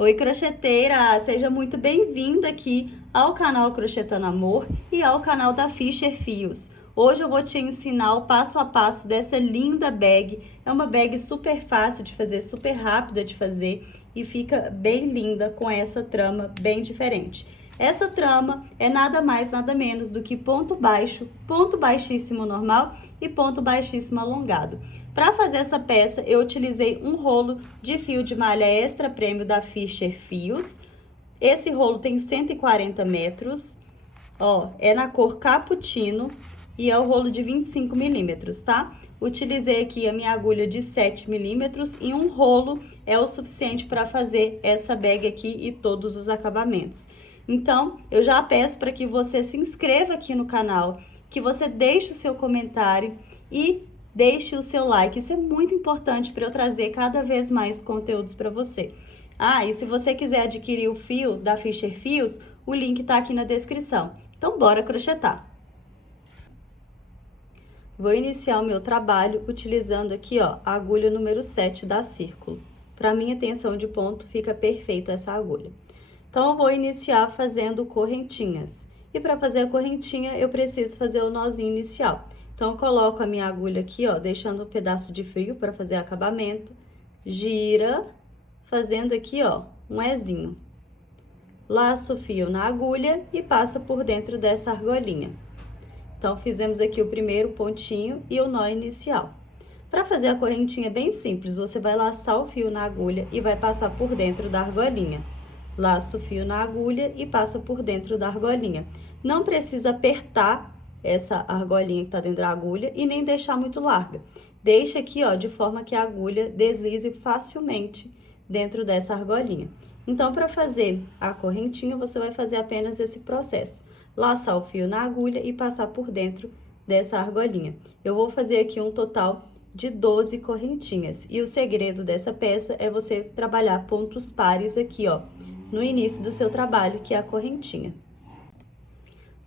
Oi, crocheteira! Seja muito bem-vinda aqui ao canal Crochetando Amor e ao canal da Fischer Fios. Hoje eu vou te ensinar o passo a passo dessa linda bag. É uma bag super fácil de fazer, super rápida de fazer e fica bem linda com essa trama bem diferente. Essa trama é nada mais, nada menos do que ponto baixo, ponto baixíssimo normal e ponto baixíssimo alongado. Para fazer essa peça, eu utilizei um rolo de fio de malha extra prêmio da Fischer Fios. Esse rolo tem 140 metros, ó, é na cor cappuccino e é o rolo de 25 milímetros, tá? Utilizei aqui a minha agulha de 7 milímetros e um rolo é o suficiente para fazer essa bag aqui e todos os acabamentos. Então, eu já peço para que você se inscreva aqui no canal, que você deixe o seu comentário e deixe o seu like. Isso é muito importante para eu trazer cada vez mais conteúdos para você. Ah, e se você quiser adquirir o fio da Fischer Fios, o link tá aqui na descrição. Então, bora crochetar. Vou iniciar o meu trabalho utilizando aqui, ó, a agulha número 7 da Círculo. Para minha tensão de ponto, fica perfeito essa agulha. Então, eu vou iniciar fazendo correntinhas. E para fazer a correntinha, eu preciso fazer o nozinho inicial. Então, eu coloco a minha agulha aqui, ó, deixando um pedaço de fio para fazer acabamento. Gira, fazendo aqui, ó, um Ezinho. Laço o fio na agulha e passa por dentro dessa argolinha. Então, fizemos aqui o primeiro pontinho e o nó inicial. Para fazer a correntinha bem simples, você vai laçar o fio na agulha e vai passar por dentro da argolinha. Laça o fio na agulha e passa por dentro da argolinha. Não precisa apertar essa argolinha que tá dentro da agulha e nem deixar muito larga. Deixa aqui, ó, de forma que a agulha deslize facilmente dentro dessa argolinha. Então, para fazer a correntinha, você vai fazer apenas esse processo. Laçar o fio na agulha e passar por dentro dessa argolinha. Eu vou fazer aqui um total de 12 correntinhas. E o segredo dessa peça é você trabalhar pontos pares aqui, ó, no início do seu trabalho, que é a correntinha.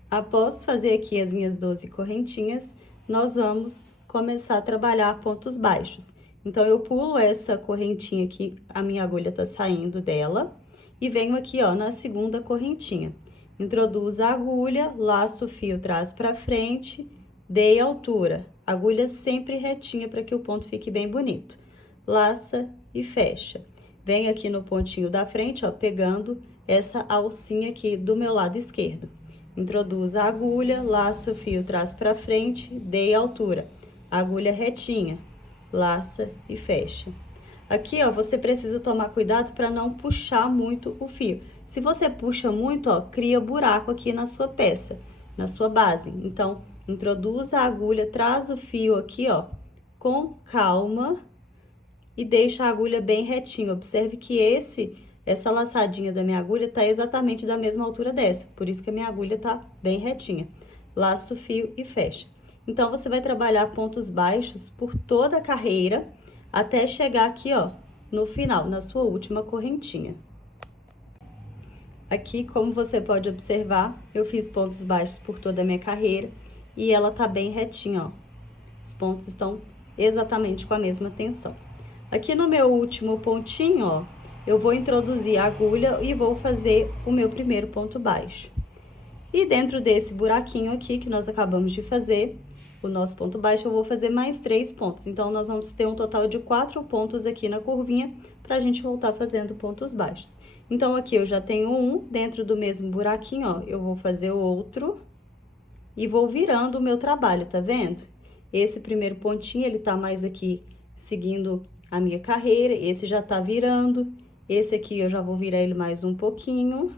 Após fazer aqui as minhas 12 correntinhas, nós vamos começar a trabalhar pontos baixos. Então, eu pulo essa correntinha aqui, a minha agulha tá saindo dela, e venho aqui, ó, na segunda correntinha. Introduzo a agulha, laço o fio, traz pra frente, dei altura. Agulha sempre retinha para que o ponto fique bem bonito. Laça e fecha. Venho aqui no pontinho da frente, ó, pegando essa alcinha aqui do meu lado esquerdo. Introduzo a agulha, laço o fio, traz pra frente, dei altura. Agulha retinha, laça e fecha. Aqui, ó, você precisa tomar cuidado para não puxar muito o fio. Se você puxa muito, ó, cria buraco aqui na sua peça, na sua base. Então, introduza a agulha, traz o fio aqui, ó, com calma e deixa a agulha bem retinha. Observe que essa laçadinha da minha agulha tá exatamente da mesma altura dessa, por isso que a minha agulha tá bem retinha. Laço o fio e fecha. Então, você vai trabalhar pontos baixos por toda a carreira, até chegar aqui, ó, no final, na sua última correntinha. Aqui, como você pode observar, eu fiz pontos baixos por toda a minha carreira e ela tá bem retinha, ó. Os pontos estão exatamente com a mesma tensão. Aqui no meu último pontinho, ó, eu vou introduzir a agulha e vou fazer o meu primeiro ponto baixo. E dentro desse buraquinho aqui que nós acabamos de fazer, o nosso ponto baixo, eu vou fazer mais 3 pontos. Então, nós vamos ter um total de 4 pontos aqui na curvinha, pra gente voltar fazendo pontos baixos. Então, aqui eu já tenho um, dentro do mesmo buraquinho, ó, eu vou fazer outro e vou virando o meu trabalho, tá vendo? Esse primeiro pontinho, ele tá mais aqui seguindo a minha carreira, esse já tá virando, esse aqui eu já vou virar ele mais um pouquinho,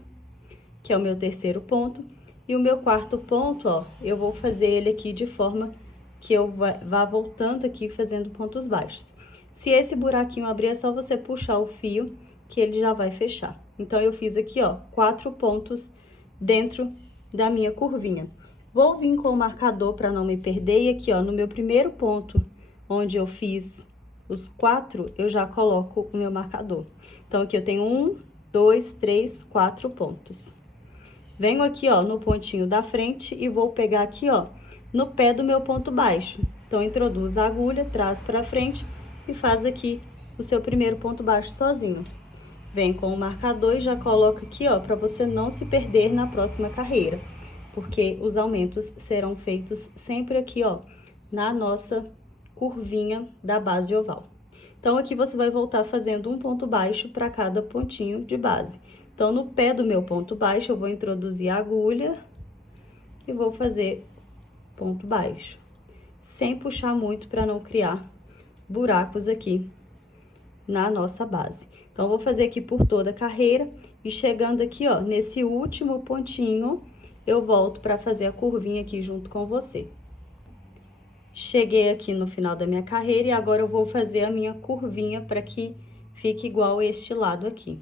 que é o meu terceiro ponto. E o meu quarto ponto, ó, eu vou fazer ele aqui de forma que eu vá voltando aqui fazendo pontos baixos. Se esse buraquinho abrir, é só você puxar o fio que ele já vai fechar. Então, eu fiz aqui, ó, 4 pontos dentro da minha curvinha. Vou vir com o marcador para não me perder e aqui, ó, no meu primeiro ponto, onde eu fiz os 4, eu já coloco o meu marcador. Então, aqui eu tenho 1, 2, 3, 4 pontos. Venho aqui, ó, no pontinho da frente e vou pegar aqui, ó, no pé do meu ponto baixo. Então, introduz a agulha, traz pra frente e faz aqui o seu primeiro ponto baixo sozinho. vem com o marcador e já coloca aqui, ó, para você não se perder na próxima carreira, porque os aumentos serão feitos sempre aqui, ó, na nossa curvinha da base oval. Então, aqui você vai voltar fazendo um ponto baixo para cada pontinho de base. Então, no pé do meu ponto baixo, eu vou introduzir a agulha e vou fazer ponto baixo, sem puxar muito para não criar buracos aqui na nossa base. Então, eu vou fazer aqui por toda a carreira e chegando aqui, ó, nesse último pontinho, eu volto para fazer a curvinha aqui junto com você. Cheguei aqui no final da minha carreira e agora eu vou fazer a minha curvinha para que fique igual este lado aqui.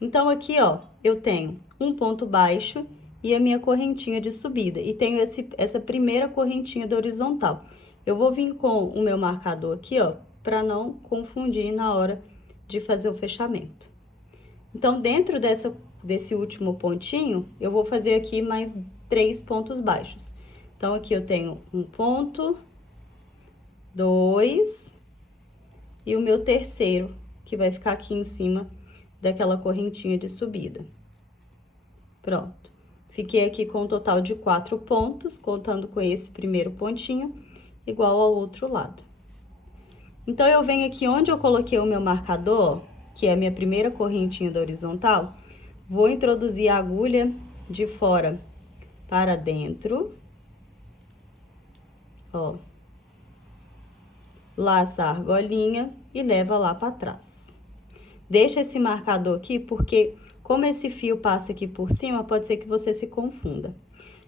Então, aqui, ó, eu tenho um ponto baixo e a minha correntinha de subida. E tenho essa primeira correntinha da horizontal. Eu vou vir com o meu marcador aqui, ó, para não confundir na hora de fazer o fechamento. Então, dentro desse último pontinho, eu vou fazer aqui mais 3 pontos baixos. Então, aqui eu tenho um ponto, 2, e o meu terceiro, que vai ficar aqui em cima daquela correntinha de subida. Pronto. Fiquei aqui com um total de 4 pontos, contando com esse primeiro pontinho, igual ao outro lado. Então, eu venho aqui onde eu coloquei o meu marcador, que é a minha primeira correntinha da horizontal, vou introduzir a agulha de fora para dentro, ó, laça a argolinha e leva lá para trás. Deixa esse marcador aqui, porque como esse fio passa aqui por cima, pode ser que você se confunda.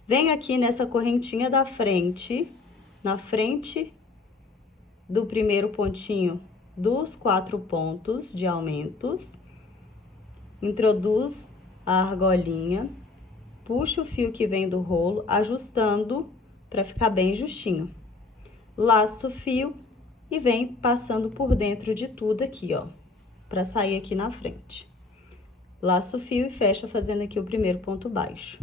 Vem aqui nessa correntinha da frente, na frente do primeiro pontinho dos 4 pontos de aumentos, introduz a argolinha, puxa o fio que vem do rolo, ajustando para ficar bem justinho. Laça o fio e vem passando por dentro de tudo aqui, ó, para sair aqui na frente. Laça o fio e fecha fazendo aqui o primeiro ponto baixo.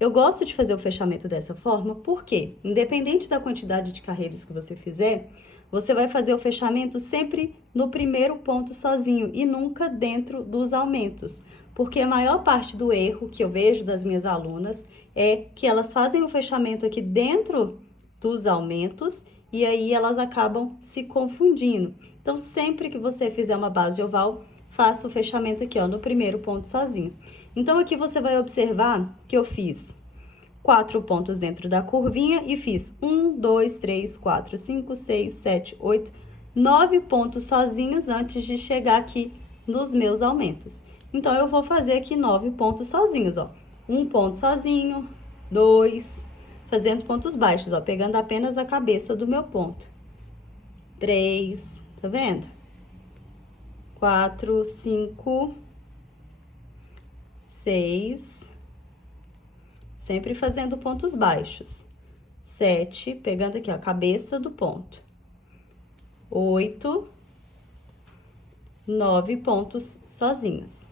Eu gosto de fazer o fechamento dessa forma porque, independente da quantidade de carreiras que você fizer, você vai fazer o fechamento sempre no primeiro ponto sozinho e nunca dentro dos aumentos. Porque a maior parte do erro que eu vejo das minhas alunas é que elas fazem o fechamento aqui dentro dos aumentos e aí elas acabam se confundindo. Então, sempre que você fizer uma base oval, faça o fechamento aqui, ó, no primeiro ponto sozinho. Então, aqui você vai observar que eu fiz 4 pontos dentro da curvinha e fiz 1, 2, 3, 4, 5, 6, 7, 8, 9 pontos sozinhos antes de chegar aqui nos meus aumentos. Então, eu vou fazer aqui 9 pontos sozinhos, ó. Um ponto sozinho, 2, fazendo pontos baixos, ó, pegando apenas a cabeça do meu ponto. 3, tá vendo? 4, 5, 6, sempre fazendo pontos baixos. 7, pegando aqui, ó, a cabeça do ponto. 8, 9 pontos sozinhos.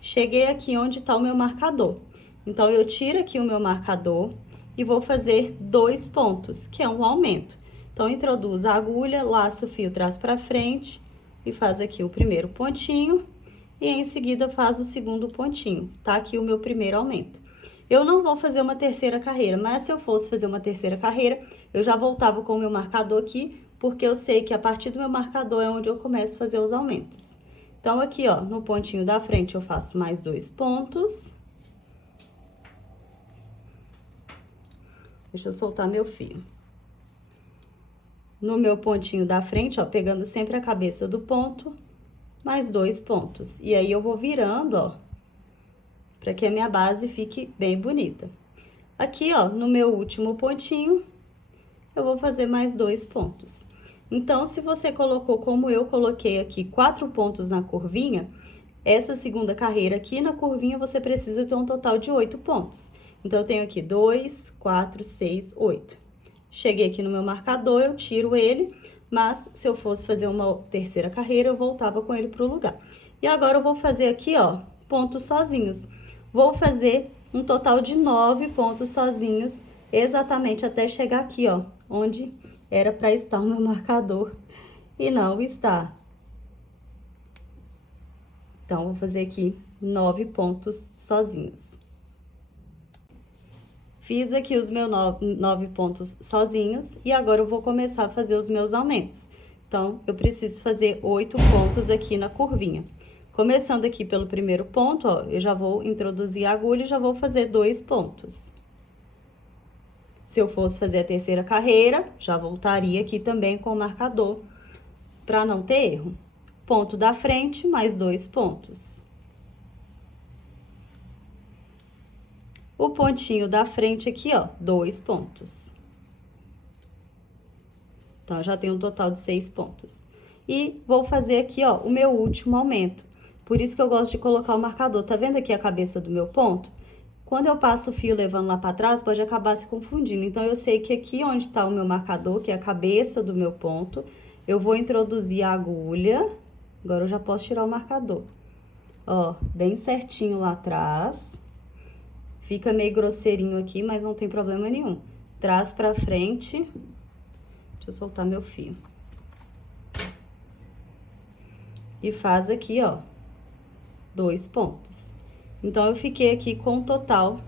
Cheguei aqui onde tá o meu marcador. Então, eu tiro aqui o meu marcador e vou fazer 2 pontos, que é um aumento. Então, introduz a agulha, laça o fio, traz pra frente e faz aqui o primeiro pontinho. E em seguida, faz o segundo pontinho. Tá aqui o meu primeiro aumento. Eu não vou fazer uma terceira carreira, mas se eu fosse fazer uma terceira carreira, eu já voltava com o meu marcador aqui, porque eu sei que a partir do meu marcador é onde eu começo a fazer os aumentos. Então, aqui, ó, no pontinho da frente, eu faço mais 2 pontos. Deixa eu soltar meu fio. No meu pontinho da frente, ó, pegando sempre a cabeça do ponto, mais 2 pontos. E aí, eu vou virando, ó, para que a minha base fique bem bonita. Aqui, ó, no meu último pontinho, eu vou fazer mais 2 pontos. Então, se você colocou, como eu coloquei aqui, 4 pontos na curvinha, essa segunda carreira aqui na curvinha, você precisa ter um total de 8 pontos. Então, eu tenho aqui 2, 4, 6, 8. Cheguei aqui no meu marcador, eu tiro ele, mas se eu fosse fazer uma terceira carreira, eu voltava com ele pro lugar. E agora, eu vou fazer aqui, ó, pontos sozinhos. Vou fazer um total de 9 pontos sozinhos, exatamente até chegar aqui, ó, onde era para estar o meu marcador e não está. Então, vou fazer aqui 9 pontos sozinhos. Fiz aqui os meus 9 pontos sozinhos e agora eu vou começar a fazer os meus aumentos. Então, eu preciso fazer 8 pontos aqui na curvinha. Começando aqui pelo primeiro ponto, ó, eu já vou introduzir a agulha e já vou fazer 2 pontos. Se eu fosse fazer a terceira carreira, já voltaria aqui também com o marcador, para não ter erro. Ponto da frente, mais 2 pontos. O pontinho da frente aqui, ó, 2 pontos. Então, já tenho um total de 6 pontos. E vou fazer aqui, ó, o meu último aumento. Por isso que eu gosto de colocar o marcador. Tá vendo aqui a cabeça do meu ponto? Quando eu passo o fio levando lá para trás, pode acabar se confundindo. Então, eu sei que aqui onde tá o meu marcador, que é a cabeça do meu ponto, eu vou introduzir a agulha. Agora, eu já posso tirar o marcador. Ó, bem certinho lá atrás. Fica meio grosseirinho aqui, mas não tem problema nenhum. Traz pra frente. Deixa eu soltar meu fio. E faz aqui, ó, 2 pontos. Então, eu fiquei aqui com um total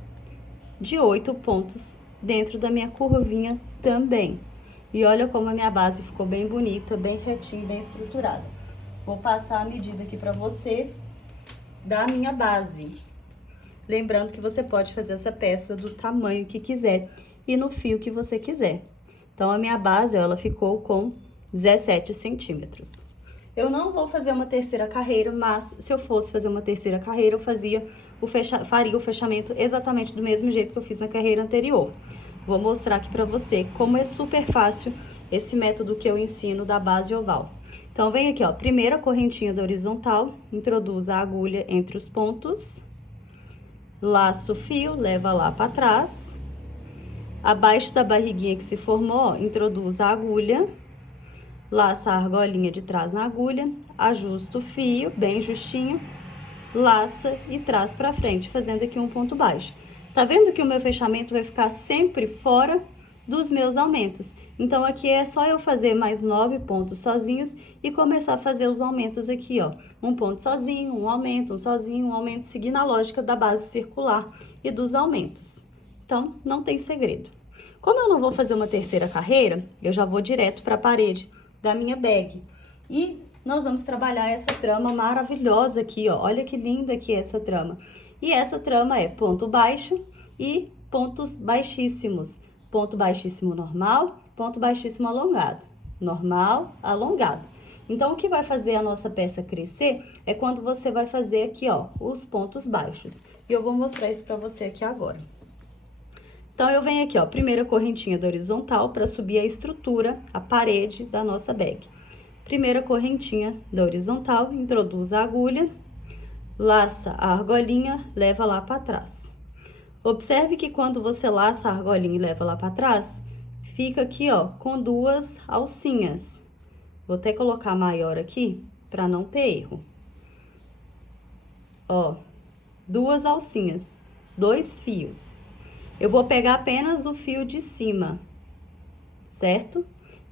de 8 pontos dentro da minha curvinha também. E olha como a minha base ficou bem bonita, bem retinha, bem estruturada. Vou passar a medida aqui pra você da minha base. Lembrando que você pode fazer essa peça do tamanho que quiser e no fio que você quiser. Então, a minha base, ó, ela ficou com 17 centímetros. Eu não vou fazer uma terceira carreira, mas se eu fosse fazer uma terceira carreira, eu faria o fechamento exatamente do mesmo jeito que eu fiz na carreira anterior. Vou mostrar aqui pra você como é super fácil esse método que eu ensino da base oval. Então, vem aqui, ó, primeira correntinha da horizontal, introduz a agulha entre os pontos. Laço o fio, leva lá para trás. Abaixo da barriguinha que se formou, ó, introduz a agulha. Laça a argolinha de trás na agulha. Ajusta o fio, bem justinho. Laça e traz para frente, fazendo aqui um ponto baixo. Tá vendo que o meu fechamento vai ficar sempre fora dos meus aumentos? Então, aqui é só eu fazer mais 9 pontos sozinhos e começar a fazer os aumentos aqui, ó. Um ponto sozinho, um aumento, um sozinho, um aumento, seguindo a lógica da base circular e dos aumentos. Então, não tem segredo. Como eu não vou fazer uma terceira carreira, eu já vou direto para a parede da minha bag. E nós vamos trabalhar essa trama maravilhosa aqui, ó. Olha que linda que é essa trama. E essa trama é ponto baixo e pontos baixíssimos. Ponto baixíssimo normal, ponto baixíssimo alongado. Normal, alongado. Então, o que vai fazer a nossa peça crescer é quando você vai fazer aqui, ó, os pontos baixos. E eu vou mostrar isso pra você aqui agora. Então, eu venho aqui, ó, primeira correntinha da horizontal para subir a estrutura, a parede da nossa bag. Primeira correntinha da horizontal, introduz a agulha, laça a argolinha, leva lá para trás. Observe que quando você laça a argolinha e leva lá para trás, fica aqui, ó, com 2 alcinhas. Vou até colocar maior aqui, para não ter erro. Ó, 2 alcinhas, 2 fios. Eu vou pegar apenas o fio de cima, certo?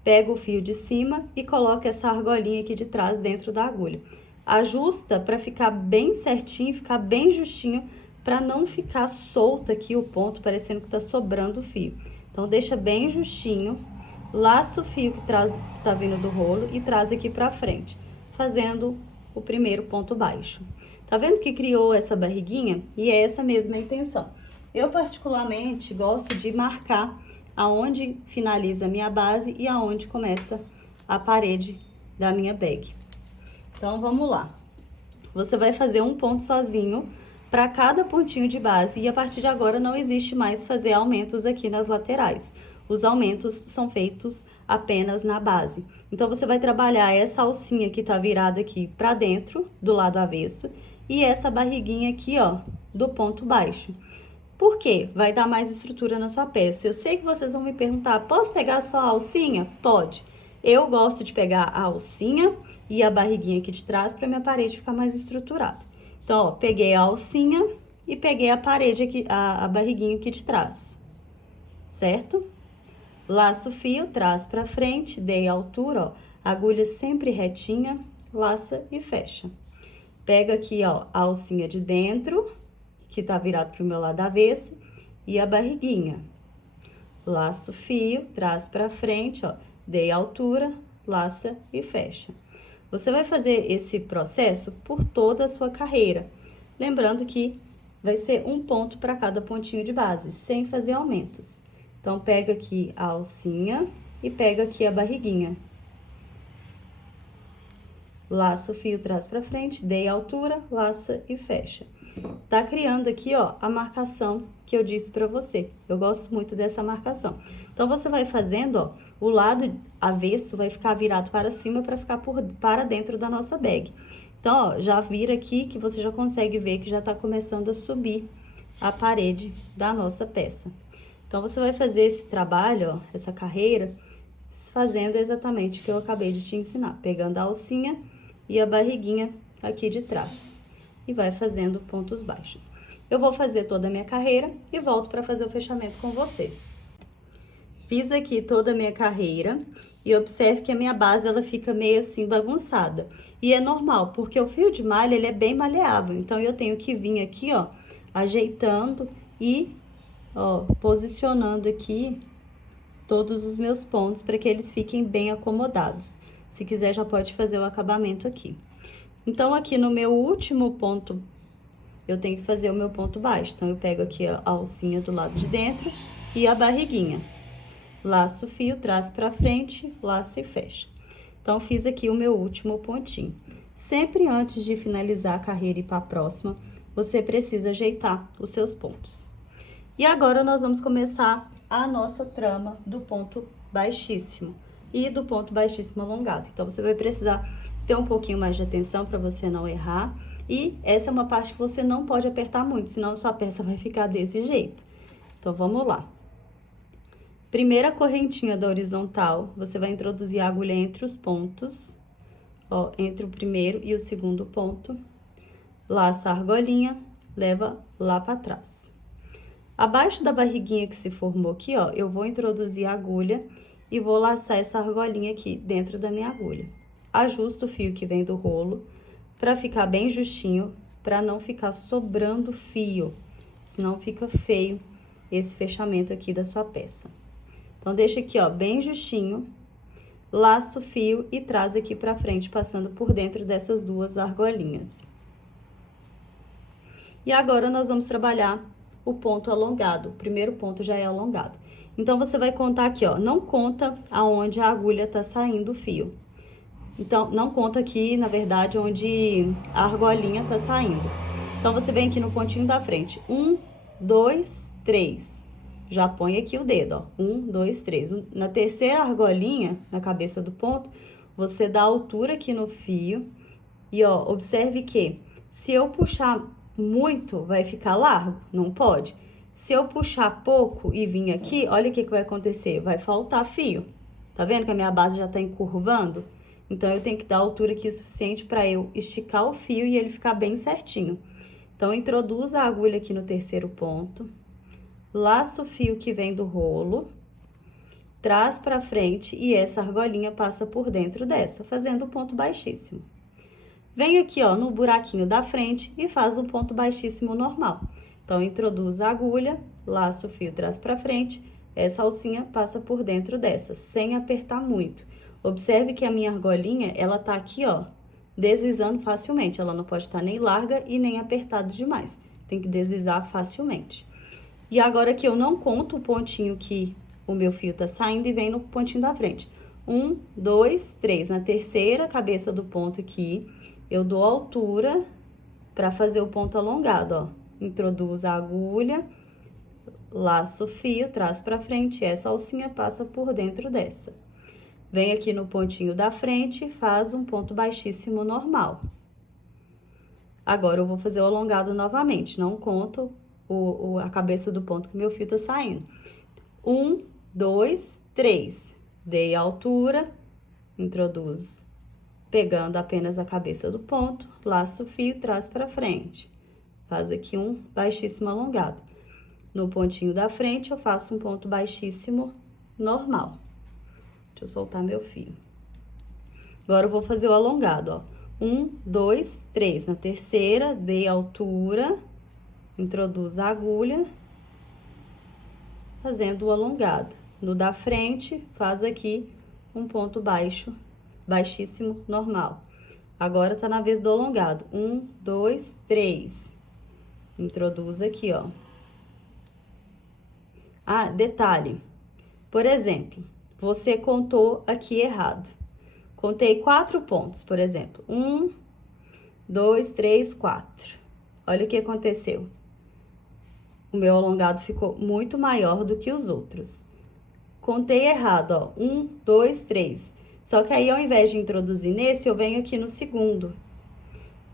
Pego o fio de cima e coloco essa argolinha aqui de trás dentro da agulha. Ajusta para ficar bem certinho, ficar bem justinho, para não ficar solto aqui o ponto, parecendo que tá sobrando o fio. Então, deixa bem justinho, laça o fio que tá vindo do rolo e traz aqui pra frente, fazendo o primeiro ponto baixo. Tá vendo que criou essa barriguinha? E é essa mesma a intenção. Eu, particularmente, gosto de marcar aonde finaliza a minha base e aonde começa a parede da minha bag. Então, vamos lá. Você vai fazer um ponto sozinho para cada pontinho de base e a partir de agora não existe mais fazer aumentos aqui nas laterais. Os aumentos são feitos apenas na base. Então, você vai trabalhar essa alcinha que tá virada aqui para dentro, do lado avesso, e essa barriguinha aqui, ó, do ponto baixo. Por quê? Vai dar mais estrutura na sua peça. Eu sei que vocês vão me perguntar, posso pegar só a alcinha? Pode. Eu gosto de pegar a alcinha e a barriguinha aqui de trás para minha parede ficar mais estruturada. Então, ó, peguei a alcinha e peguei a parede aqui, a barriguinha aqui de trás, certo? Laço o fio, traz pra frente, dei a altura, ó, agulha sempre retinha, laça e fecha. Pega aqui, ó, a alcinha de dentro, que tá virado pro meu lado avesso, e a barriguinha. Laço o fio, traz pra frente, ó, dei altura, laça e fecha. Você vai fazer esse processo por toda a sua carreira. Lembrando que vai ser um ponto para cada pontinho de base, sem fazer aumentos. Então, pega aqui a alcinha e pega aqui a barriguinha. Laça o fio, traz pra frente, dei altura, laça e fecha. Tá criando aqui, ó, a marcação que eu disse pra você. Eu gosto muito dessa marcação. Então, você vai fazendo, ó, o lado avesso vai ficar virado para cima para ficar para dentro da nossa bag. Então, ó, já vira aqui que você já consegue ver que já tá começando a subir a parede da nossa peça. Então, você vai fazer esse trabalho, ó, essa carreira, fazendo exatamente o que eu acabei de te ensinar. Pegando a alcinha e a barriguinha aqui de trás. E vai fazendo pontos baixos. Eu vou fazer toda a minha carreira e volto para fazer o fechamento com você. Fiz aqui toda a minha carreira e observe que a minha base ela fica meio assim bagunçada. E é normal, porque o fio de malha ele é bem maleável. Então, eu tenho que vir aqui, ó, ajeitando e, ó, posicionando aqui todos os meus pontos para que eles fiquem bem acomodados. Se quiser, já pode fazer o acabamento aqui. Então, aqui no meu último ponto, eu tenho que fazer o meu ponto baixo. Então, eu pego aqui a alcinha do lado de dentro e a barriguinha. Laço o fio, traz pra frente, laço e fecha. Então, fiz aqui o meu último pontinho. Sempre antes de finalizar a carreira e ir para a próxima, você precisa ajeitar os seus pontos. E agora, nós vamos começar a nossa trama do ponto baixíssimo e do ponto baixíssimo alongado. Então, você vai precisar ter um pouquinho mais de atenção para você não errar. E essa é uma parte que você não pode apertar muito, senão sua peça vai ficar desse jeito. Então, vamos lá. Primeira correntinha da horizontal, você vai introduzir a agulha entre os pontos, ó, entre o primeiro e o segundo ponto. Laça a argolinha, leva lá para trás. Abaixo da barriguinha que se formou aqui, ó, eu vou introduzir a agulha e vou laçar essa argolinha aqui dentro da minha agulha. Ajusto o fio que vem do rolo para ficar bem justinho, para não ficar sobrando fio, senão fica feio esse fechamento aqui da sua peça. Então, deixa aqui, ó, bem justinho, laço o fio e traz aqui pra frente, passando por dentro dessas duas argolinhas. E agora, nós vamos trabalhar o ponto alongado. O primeiro ponto já é alongado. Então, você vai contar aqui, ó, não conta aonde a agulha tá saindo o fio. Então, não conta aqui, na verdade, onde a argolinha tá saindo. Então, você vem aqui no pontinho da frente. 1, 2, 3. Já põe aqui o dedo, ó. 1, 2, 3. Na terceira argolinha, na cabeça do ponto, você dá altura aqui no fio. E, ó, observe que se eu puxar muito, vai ficar largo? Não pode. Se eu puxar pouco e vir aqui, olha o que vai acontecer. Vai faltar fio. Tá vendo que a minha base já tá encurvando? Então, eu tenho que dar altura aqui o suficiente para eu esticar o fio e ele ficar bem certinho. Então, introduza a agulha aqui no terceiro ponto. Laça o fio que vem do rolo, traz pra frente e essa argolinha passa por dentro dessa, fazendo um ponto baixíssimo. Vem aqui, ó, no buraquinho da frente e faz um ponto baixíssimo normal. Então, introduz a agulha, laça o fio, traz pra frente, essa alcinha passa por dentro dessa, sem apertar muito. Observe que a minha argolinha, ela tá aqui, ó, deslizando facilmente. Ela não pode estar nem larga e nem apertada demais. Tem que deslizar facilmente. E agora que eu não conto o pontinho que o meu fio tá saindo e vem no pontinho da frente. 1, 2, 3. Na terceira cabeça do ponto aqui, eu dou altura para fazer o ponto alongado, ó. Introduz a agulha, laço o fio, traz para frente, essa alcinha passa por dentro dessa. Vem aqui no pontinho da frente e faz um ponto baixíssimo normal. Agora, eu vou fazer o alongado novamente, não conto a cabeça do ponto que meu fio tá saindo. 1, 2, 3. Dei a altura, introduz, pegando apenas a cabeça do ponto, laço o fio, traz pra frente. Faz aqui um baixíssimo alongado. No pontinho da frente, eu faço um ponto baixíssimo normal. Deixa eu soltar meu fio. Agora, eu vou fazer o alongado, ó. 1, 2, 3. Na terceira, dei altura, introduz a agulha, fazendo o alongado. No da frente, faz aqui um ponto baixo, baixíssimo, normal. Agora tá na vez do alongado. 1, 2, 3. Introduz aqui, ó. Ah, detalhe. Por exemplo, você contou aqui errado. Contei 4 pontos, por exemplo. 1, 2, 3, 4. Olha o que aconteceu. O meu alongado ficou muito maior do que os outros. Contei errado, ó. 1, 2, 3. Só que aí, ao invés de introduzir nesse, eu venho aqui no segundo.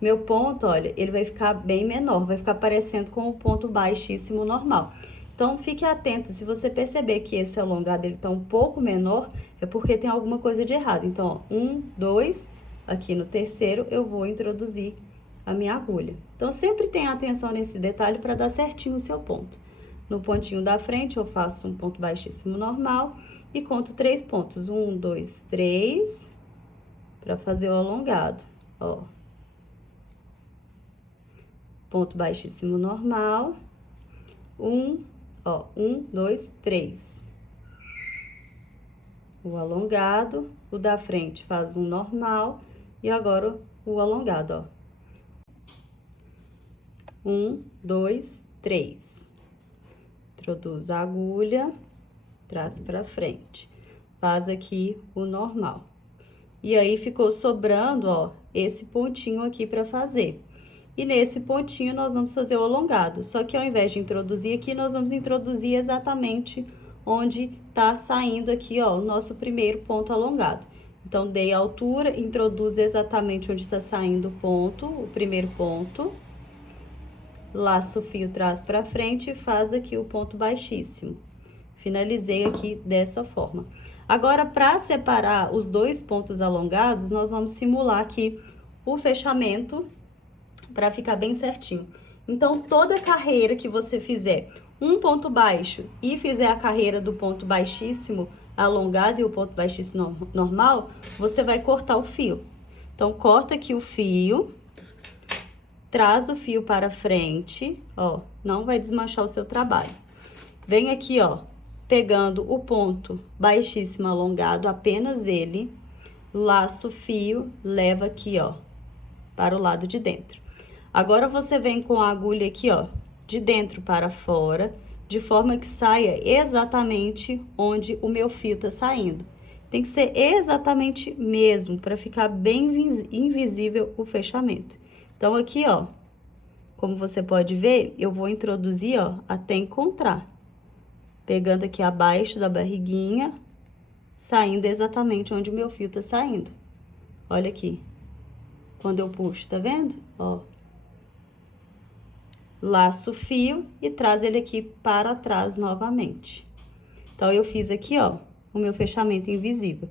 Meu ponto, olha, ele vai ficar bem menor, vai ficar parecendo com o ponto baixíssimo normal. Então, fique atento, se você perceber que esse alongado ele tá um pouco menor, é porque tem alguma coisa de errado. Então, ó, 1, 2, aqui no terceiro, eu vou introduzir a minha agulha. Então, sempre tenha atenção nesse detalhe para dar certinho o seu ponto. No pontinho da frente, eu faço um ponto baixíssimo normal e conto 3 pontos. 1, 2, 3, para fazer o alongado, ó. Ponto baixíssimo normal. 1, 2, 3. O alongado, o da frente faz um normal e agora o alongado, ó. 1, 2, 3. Introduz a agulha, traz pra frente. Faz aqui o normal. E aí, ficou sobrando, ó, esse pontinho aqui pra fazer. E nesse pontinho, nós vamos fazer o alongado. Só que ao invés de introduzir aqui, nós vamos introduzir exatamente onde tá saindo aqui, ó, o nosso primeiro ponto alongado. Então, dei a altura, introduz exatamente onde tá saindo o ponto, o primeiro ponto. Laço o fio, traz pra frente e faz aqui o ponto baixíssimo. Finalizei aqui dessa forma. Agora, para separar os dois pontos alongados, nós vamos simular aqui o fechamento para ficar bem certinho. Então, toda carreira que você fizer um ponto baixo e fizer a carreira do ponto baixíssimo alongado e o ponto baixíssimo normal, você vai cortar o fio. Então, corta aqui o fio, traz o fio para frente, ó, não vai desmanchar o seu trabalho. Vem aqui, ó, pegando o ponto baixíssimo alongado, apenas ele, laço o fio, leva aqui, ó, para o lado de dentro. Agora, você vem com a agulha aqui, ó, de dentro para fora, de forma que saia exatamente onde o meu fio tá saindo. Tem que ser exatamente mesmo, para ficar bem invisível o fechamento. Então, aqui, ó, como você pode ver, eu vou introduzir, ó, até encontrar. Pegando aqui abaixo da barriguinha, saindo exatamente onde o meu fio tá saindo. Olha aqui. Quando eu puxo, tá vendo? Ó. Laço o fio e traz ele aqui para trás novamente. Então, eu fiz aqui, ó, o meu fechamento invisível.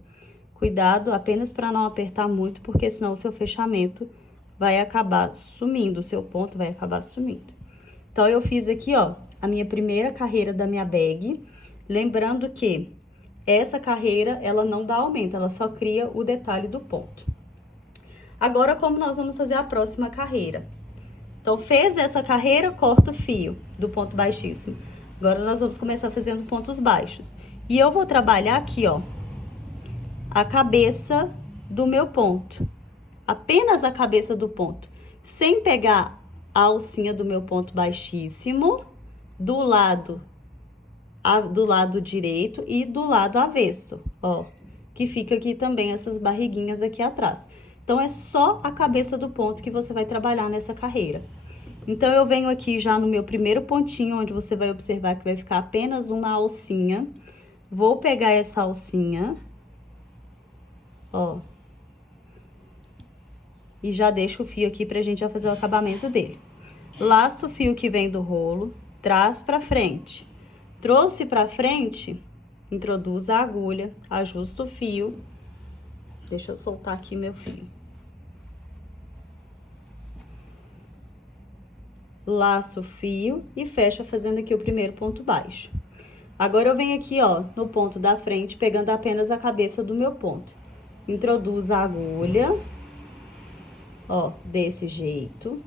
Cuidado apenas para não apertar muito, porque senão o seu fechamento vai acabar sumindo, o seu ponto vai acabar sumindo. Então, eu fiz aqui, ó, a minha primeira carreira da minha bag. Lembrando que essa carreira, ela não dá aumento, ela só cria o detalhe do ponto. Agora, como nós vamos fazer a próxima carreira? Então, fez essa carreira, corta o fio do ponto baixíssimo. Agora, nós vamos começar fazendo pontos baixos. E eu vou trabalhar aqui, ó, a cabeça do meu ponto. Apenas a cabeça do ponto. Sem pegar a alcinha do meu ponto baixíssimo do lado direito e do lado avesso, ó. Que fica aqui também essas barriguinhas aqui atrás. Então, é só a cabeça do ponto que você vai trabalhar nessa carreira. Então, eu venho aqui já no meu primeiro pontinho, onde você vai observar que vai ficar apenas uma alcinha. Vou pegar essa alcinha, ó. E já deixo o fio aqui pra gente já fazer o acabamento dele. Laço o fio que vem do rolo, traz pra frente. Trouxe pra frente, introduz a agulha, ajusta o fio. Deixa eu soltar aqui meu fio. Laço o fio e fecha fazendo aqui o primeiro ponto baixo. Agora, eu venho aqui, ó, no ponto da frente, pegando apenas a cabeça do meu ponto. Introduz a agulha. ó, desse jeito,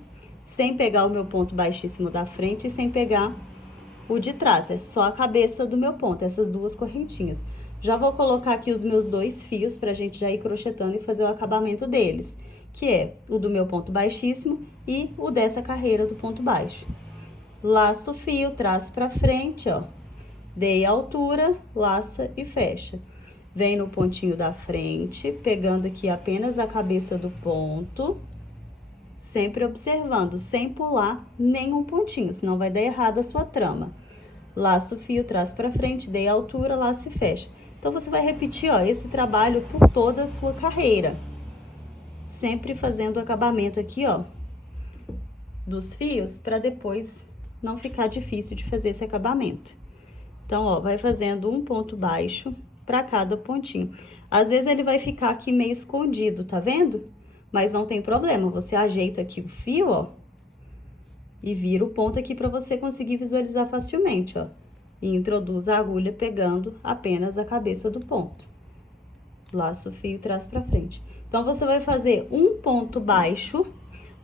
sem pegar o meu ponto baixíssimo da frente e sem pegar o de trás, é só a cabeça do meu ponto, essas duas correntinhas. Já vou colocar aqui os meus 2 fios pra gente já ir crochetando e fazer o acabamento deles, que é o do meu ponto baixíssimo e o dessa carreira do ponto baixo. Laço o fio, traço pra frente, ó, dei a altura, laça e fecha. Vem no pontinho da frente, pegando aqui apenas a cabeça do ponto, sempre observando, sem pular nenhum pontinho, senão vai dar errado a sua trama. Laço o fio, traço pra frente, dei a altura, laço e fecha. Então, você vai repetir, ó, esse trabalho por toda a sua carreira. Sempre fazendo o acabamento aqui, ó, dos fios, para depois não ficar difícil de fazer esse acabamento. Então, ó, vai fazendo um ponto baixo para cada pontinho. Às vezes, ele vai ficar aqui meio escondido, tá vendo? Mas não tem problema, você ajeita aqui o fio, ó, e vira o ponto aqui para você conseguir visualizar facilmente, ó. E introduz a agulha pegando apenas a cabeça do ponto. Laço o fio e traz pra frente. Então, você vai fazer um ponto baixo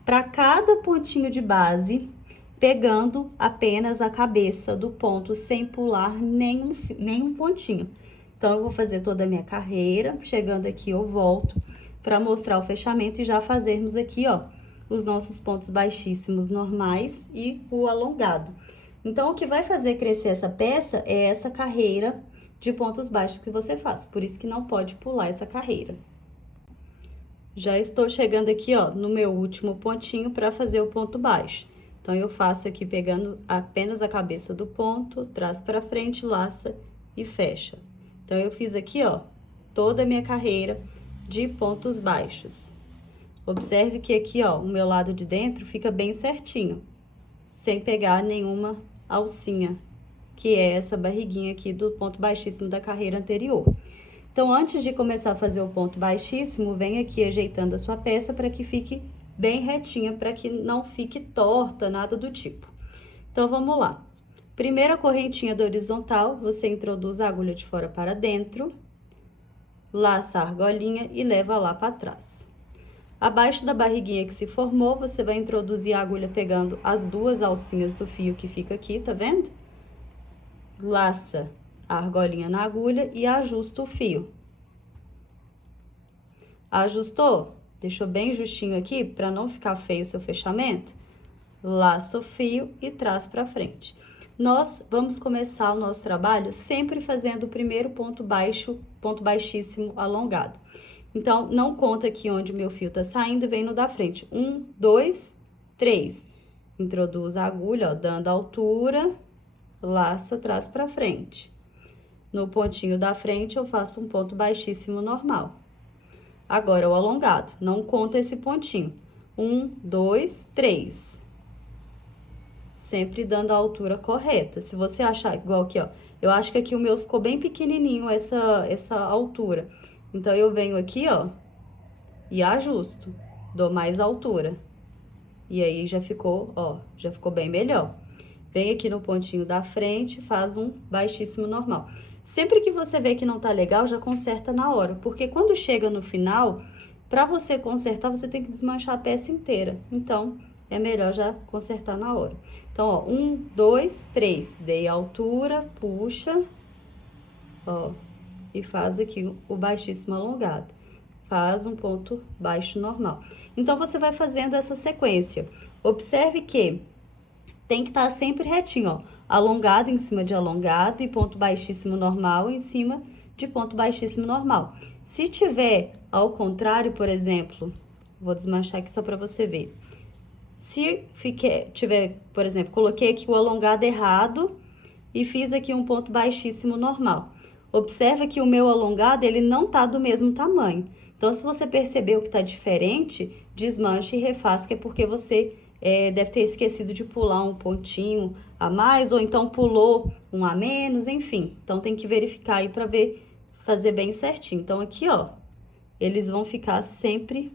para cada pontinho de base, pegando apenas a cabeça do ponto, sem pular nenhum pontinho. Então, eu vou fazer toda a minha carreira, chegando aqui eu volto para mostrar o fechamento e já fazermos aqui, ó, os nossos pontos baixíssimos normais e o alongado. Então, o que vai fazer crescer essa peça é essa carreira de pontos baixos que você faz, por isso que não pode pular essa carreira. Já estou chegando aqui, ó, no meu último pontinho para fazer o ponto baixo. Então, eu faço aqui pegando apenas a cabeça do ponto, traço para frente, laça e fecha. Então, eu fiz aqui, ó, toda a minha carreira de pontos baixos. Observe que aqui, ó, o meu lado de dentro fica bem certinho, sem pegar nenhuma alcinha, que é essa barriguinha aqui do ponto baixíssimo da carreira anterior. Então, antes de começar a fazer o ponto baixíssimo, vem aqui ajeitando a sua peça para que fique bem retinha, para que não fique torta, nada do tipo. Então, vamos lá. Primeira correntinha da horizontal, você introduz a agulha de fora para dentro, laça a argolinha e leva lá para trás. Abaixo da barriguinha que se formou, você vai introduzir a agulha pegando as 2 alcinhas do fio que fica aqui, tá vendo? Laça a argolinha na agulha e ajusta o fio. Ajustou? Deixou bem justinho aqui, para não ficar feio o seu fechamento? Laça o fio e traz pra frente. Nós vamos começar o nosso trabalho sempre fazendo o primeiro ponto baixo, ponto baixíssimo alongado. Então, não conta aqui onde o meu fio tá saindo, vem no da frente. 1, 2, 3. Introduz a agulha, ó, dando altura, laça, traz pra frente. No pontinho da frente, eu faço um ponto baixíssimo normal. Agora, o alongado, não conta esse pontinho. 1, 2, 3. Sempre dando a altura correta. Se você achar igual aqui, ó, eu acho que aqui o meu ficou bem pequenininho essa altura. Então, eu venho aqui, ó, e ajusto, dou mais altura. E aí, já ficou, ó, já ficou bem melhor. Vem aqui no pontinho da frente, faz um baixíssimo normal. Sempre que você vê que não tá legal, já conserta na hora, porque quando chega no final, pra você consertar, você tem que desmanchar a peça inteira. Então, é melhor já consertar na hora. Então, ó, 1, 2, 3, dei a altura, puxa, ó, e faz aqui o baixíssimo alongado. Faz um ponto baixo normal. Então, você vai fazendo essa sequência. Observe que tem que estar sempre retinho, ó. Alongado em cima de alongado e ponto baixíssimo normal em cima de ponto baixíssimo normal. Se tiver ao contrário, por exemplo, vou desmanchar aqui só para você ver. Se tiver, por exemplo, coloquei aqui o alongado errado e fiz aqui um ponto baixíssimo normal. Observa que o meu alongado, ele não tá do mesmo tamanho. Então, se você percebeu que tá diferente, desmanche e refaz, que é porque você deve ter esquecido de pular um pontinho a mais, ou então pulou um a menos, enfim. Então, tem que verificar aí para ver, fazer bem certinho. Então, aqui, ó, eles vão ficar sempre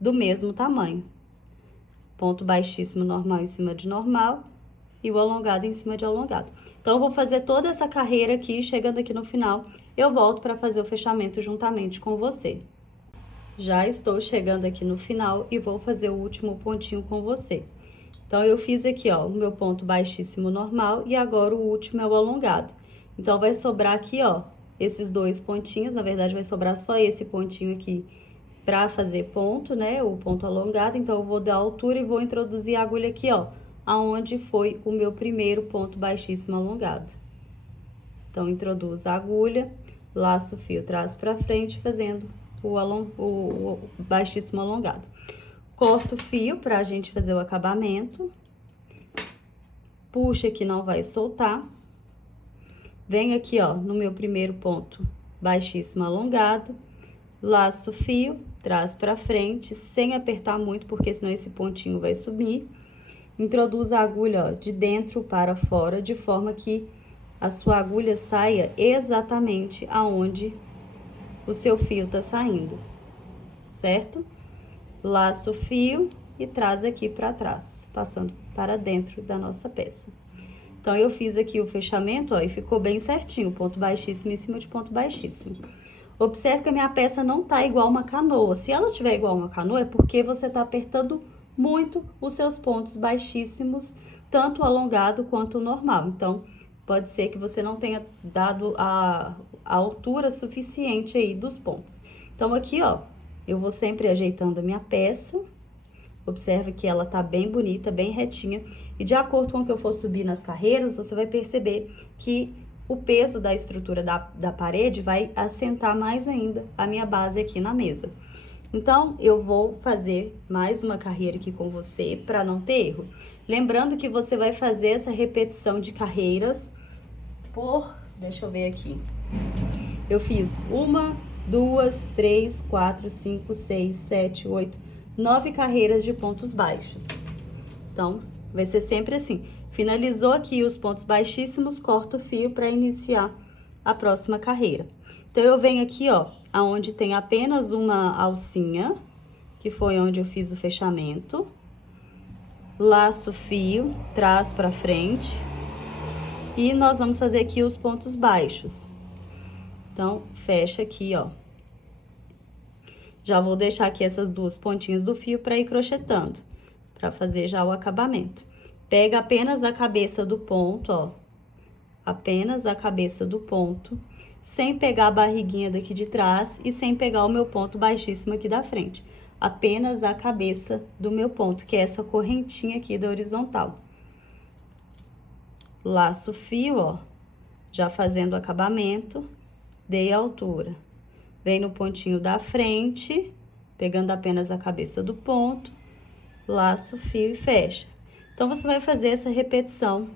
do mesmo tamanho. Ponto baixíssimo normal em cima de normal e o alongado em cima de alongado. Então, eu vou fazer toda essa carreira aqui, chegando aqui no final, eu volto para fazer o fechamento juntamente com você. Já estou chegando aqui no final e vou fazer o último pontinho com você. Então, eu fiz aqui, ó, o meu ponto baixíssimo normal e agora o último é o alongado. Então, vai sobrar aqui, ó, esses dois pontinhos, na verdade, vai sobrar só esse pontinho aqui para fazer ponto, né, o ponto alongado. Então, eu vou dar altura e vou introduzir a agulha aqui, ó, aonde foi o meu primeiro ponto baixíssimo alongado. Então, introduz a agulha, laço o fio, traz para frente, fazendo o baixíssimo alongado. Corto o fio para a gente fazer o acabamento. Puxa que não vai soltar. Vem aqui, ó, no meu primeiro ponto baixíssimo alongado. Laço o fio, traz para frente, sem apertar muito, porque senão esse pontinho vai subir. Introduz a agulha, ó, de dentro para fora, de forma que a sua agulha saia exatamente aonde o seu fio tá saindo, certo? Laço o fio e traz aqui para trás, passando para dentro da nossa peça. Então, eu fiz aqui o fechamento, ó, e ficou bem certinho, ponto baixíssimo em cima de ponto baixíssimo. Observe que a minha peça não tá igual uma canoa. Se ela tiver igual uma canoa, é porque você tá apertando muito os seus pontos baixíssimos, tanto o alongado quanto o normal. Então, pode ser que você não tenha dado a altura suficiente aí dos pontos. Então, aqui, ó, eu vou sempre ajeitando a minha peça. Observe que ela tá bem bonita, bem retinha. E de acordo com o que eu for subir nas carreiras, você vai perceber que o peso da estrutura da parede vai assentar mais ainda a minha base aqui na mesa. Então, eu vou fazer mais uma carreira aqui com você para não ter erro. Lembrando que você vai fazer essa repetição de carreiras deixa eu ver aqui. Eu fiz 1, 2, 3, 4, 5, 6, 7, 8, 9 carreiras de pontos baixos. Então, vai ser sempre assim. Finalizou aqui os pontos baixíssimos, corto o fio para iniciar a próxima carreira. Então, eu venho aqui, ó, aonde tem apenas uma alcinha, que foi onde eu fiz o fechamento. Laço o fio, traz para frente. E nós vamos fazer aqui os pontos baixos. Então, fecha aqui, ó. Já vou deixar aqui essas duas pontinhas do fio para ir crochetando, para fazer já o acabamento. Pega apenas a cabeça do ponto, ó. Apenas a cabeça do ponto, sem pegar a barriguinha daqui de trás e sem pegar o meu ponto baixíssimo aqui da frente. Apenas a cabeça do meu ponto, que é essa correntinha aqui da horizontal. Laço o fio, ó, já fazendo o acabamento, dei a altura. Vem no pontinho da frente, pegando apenas a cabeça do ponto, laço o fio e fecha. Então, você vai fazer essa repetição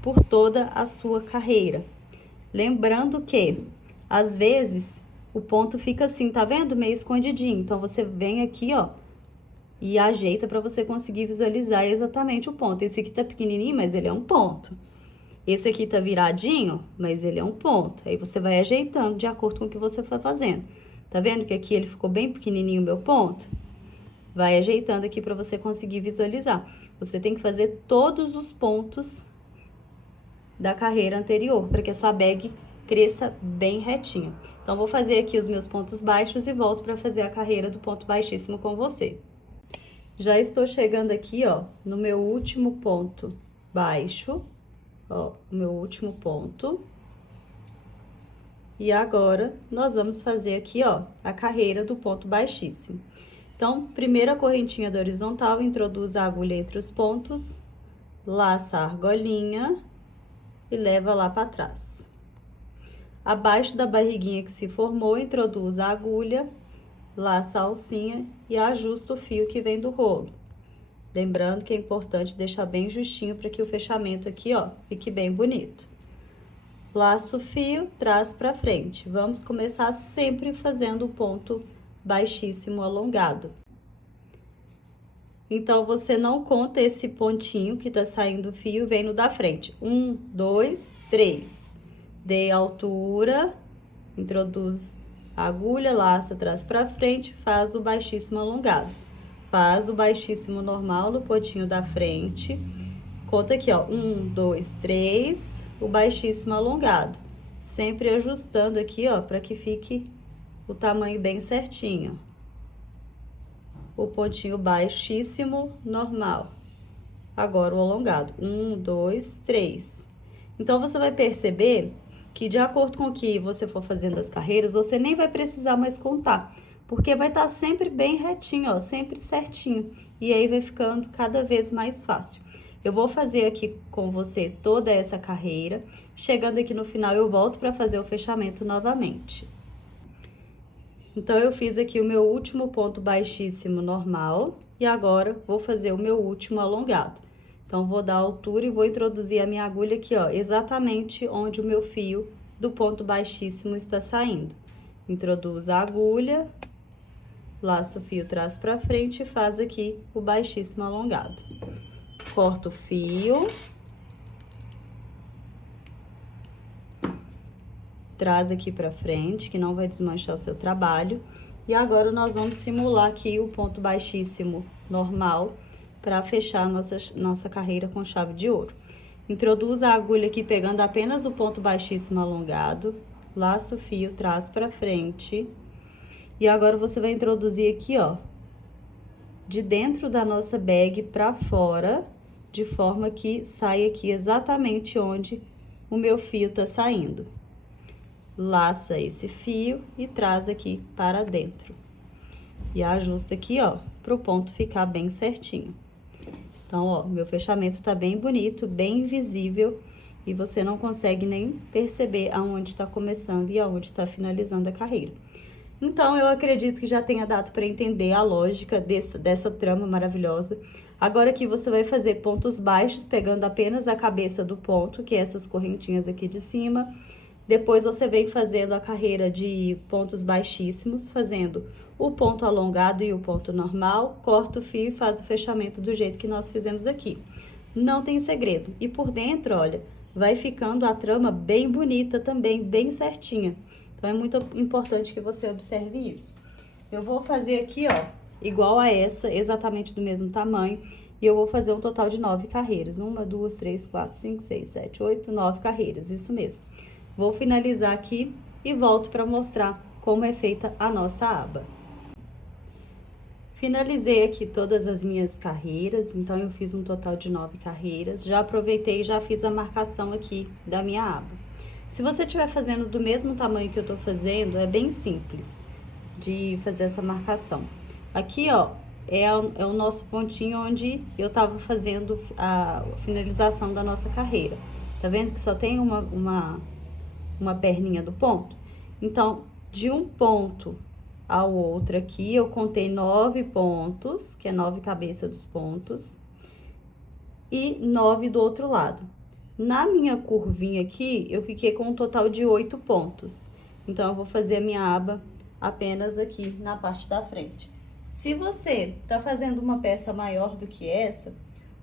por toda a sua carreira. Lembrando que, às vezes, o ponto fica assim, tá vendo? Meio escondidinho. Então, você vem aqui, ó, e ajeita para você conseguir visualizar exatamente o ponto. Esse aqui tá pequenininho, mas ele é um ponto. Esse aqui tá viradinho, mas ele é um ponto. Aí, você vai ajeitando de acordo com o que você for fazendo. Tá vendo que aqui ele ficou bem pequenininho o meu ponto? Vai ajeitando aqui para você conseguir visualizar. Você tem que fazer todos os pontos da carreira anterior, para que a sua bag cresça bem retinha. Então, vou fazer aqui os meus pontos baixos e volto para fazer a carreira do ponto baixíssimo com você. Já estou chegando aqui, ó, no meu último ponto baixo, ó, o meu último ponto. E agora, nós vamos fazer aqui, ó, a carreira do ponto baixíssimo. Então, primeira correntinha da horizontal, introduz a agulha entre os pontos, laça a argolinha e leva lá para trás. Abaixo da barriguinha que se formou, introduz a agulha, laça a alcinha e ajusta o fio que vem do rolo. Lembrando que é importante deixar bem justinho para que o fechamento aqui, ó, fique bem bonito. Laço o fio, traz para frente. Vamos começar sempre fazendo o ponto baixíssimo alongado. Então, você não conta esse pontinho que tá saindo o fio, vem no da frente. 1, 2, 3. Dei altura, introduz a agulha, laça, traz para frente, faz o baixíssimo alongado. Faz o baixíssimo normal no pontinho da frente. Conta aqui, ó, 1, 2, 3, o baixíssimo alongado. Sempre ajustando aqui, ó, para que fique o tamanho bem certinho. O pontinho baixíssimo, normal. Agora o alongado. 1, 2, 3. Então, você vai perceber que, de acordo com o que você for fazendo as carreiras, você nem vai precisar mais contar. Porque vai estar sempre bem retinho, ó, sempre certinho. E aí, vai ficando cada vez mais fácil. Eu vou fazer aqui com você toda essa carreira. Chegando aqui no final, eu volto para fazer o fechamento novamente. Então, eu fiz aqui o meu último ponto baixíssimo normal. E agora, vou fazer o meu último alongado. Então, vou dar altura e vou introduzir a minha agulha aqui, ó, exatamente onde o meu fio do ponto baixíssimo está saindo. Introduz a agulha, laço o fio, traz pra frente e faz aqui o baixíssimo alongado. Corta o fio. Traz aqui pra frente, que não vai desmanchar o seu trabalho. E agora, nós vamos simular aqui o ponto baixíssimo normal, para fechar nossa carreira com chave de ouro. Introduz a agulha aqui pegando apenas o ponto baixíssimo alongado, laça o fio, traz para frente. E agora você vai introduzir aqui, ó, de dentro da nossa bag para fora, de forma que saia aqui exatamente onde o meu fio tá saindo. Laça esse fio e traz aqui para dentro. E ajusta aqui, ó, pro ponto ficar bem certinho. Então, ó, meu fechamento tá bem bonito, bem visível, e você não consegue nem perceber aonde tá começando e aonde tá finalizando a carreira. Então, eu acredito que já tenha dado para entender a lógica dessa trama maravilhosa. Agora aqui você vai fazer pontos baixos, pegando apenas a cabeça do ponto, que é essas correntinhas aqui de cima. Depois, você vem fazendo a carreira de pontos baixíssimos, fazendo o ponto alongado e o ponto normal, corta o fio e faz o fechamento do jeito que nós fizemos aqui. Não tem segredo. E por dentro, olha, vai ficando a trama bem bonita também, bem certinha. Então, é muito importante que você observe isso. Eu vou fazer aqui, ó, igual a essa, exatamente do mesmo tamanho. E eu vou fazer um total de 9 carreiras. 1, 2, 3, 4, 5, 6, 7, 8, 9 carreiras, isso mesmo. Vou finalizar aqui e volto para mostrar como é feita a nossa aba. Finalizei aqui todas as minhas carreiras, então eu fiz um total de 9 carreiras. Já aproveitei e já fiz a marcação aqui da minha aba. Se você estiver fazendo do mesmo tamanho que eu tô fazendo, é bem simples de fazer essa marcação. Aqui, ó, é o nosso pontinho onde eu tava fazendo a finalização da nossa carreira. Tá vendo que só tem uma perninha do ponto? Então, de um ponto ao outro aqui, eu contei 9 pontos, que é 9 cabeças dos pontos, e 9 do outro lado. Na minha curvinha aqui, eu fiquei com um total de 8 pontos. Então, eu vou fazer a minha aba apenas aqui na parte da frente. Se você tá fazendo uma peça maior do que essa,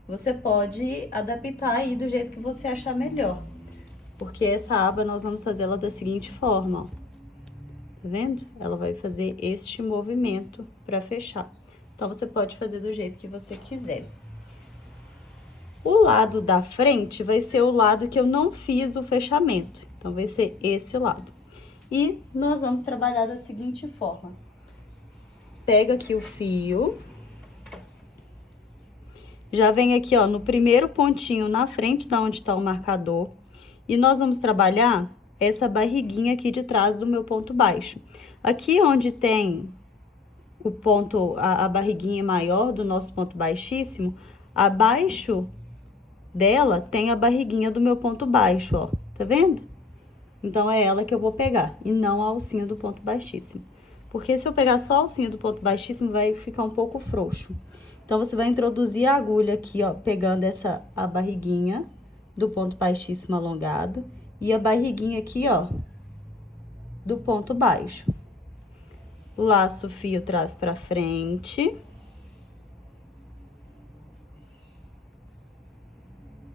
você pode adaptar aí do jeito que você achar melhor. Porque essa aba nós vamos fazer ela da seguinte forma, ó. Tá vendo? Ela vai fazer este movimento para fechar. Então, você pode fazer do jeito que você quiser. O lado da frente vai ser o lado que eu não fiz o fechamento. Então, vai ser esse lado. E nós vamos trabalhar da seguinte forma. Pega aqui o fio. Já vem aqui, ó, no primeiro pontinho na frente da onde tá o marcador. E nós vamos trabalhar essa barriguinha aqui de trás do meu ponto baixo. Aqui onde tem o ponto, a barriguinha maior do nosso ponto baixíssimo, abaixo dela tem a barriguinha do meu ponto baixo, ó. Tá vendo? Então, é ela que eu vou pegar, e não a alcinha do ponto baixíssimo. Porque se eu pegar só a alcinha do ponto baixíssimo, vai ficar um pouco frouxo. Então, você vai introduzir a agulha aqui, ó, pegando a barriguinha do ponto baixíssimo alongado e a barriguinha aqui, ó, do ponto baixo. Laço o fio, traz pra frente.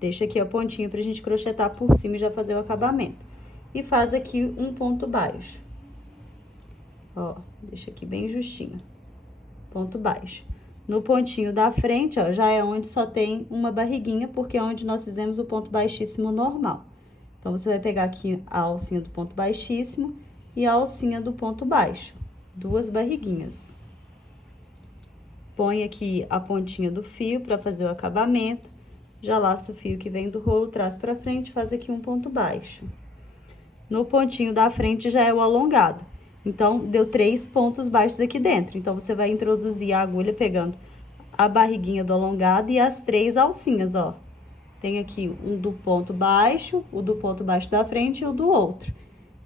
Deixa aqui a pontinha pra gente crochetar por cima e já fazer o acabamento. E faz aqui um ponto baixo. Ó, deixa aqui bem justinho. Ponto baixo. No pontinho da frente, ó, já é onde só tem uma barriguinha, porque é onde nós fizemos o ponto baixíssimo normal. Então, você vai pegar aqui a alcinha do ponto baixíssimo e a alcinha do ponto baixo, 2 barriguinhas. Põe aqui a pontinha do fio para fazer o acabamento, já laça o fio que vem do rolo, traz para frente, faz aqui um ponto baixo. No pontinho da frente já é o alongado, então deu 3 pontos baixos aqui dentro. Então, você vai introduzir a agulha pegando a barriguinha do alongado e as 3 alcinhas, ó. Tem aqui um do ponto baixo, o do ponto baixo da frente e o do outro.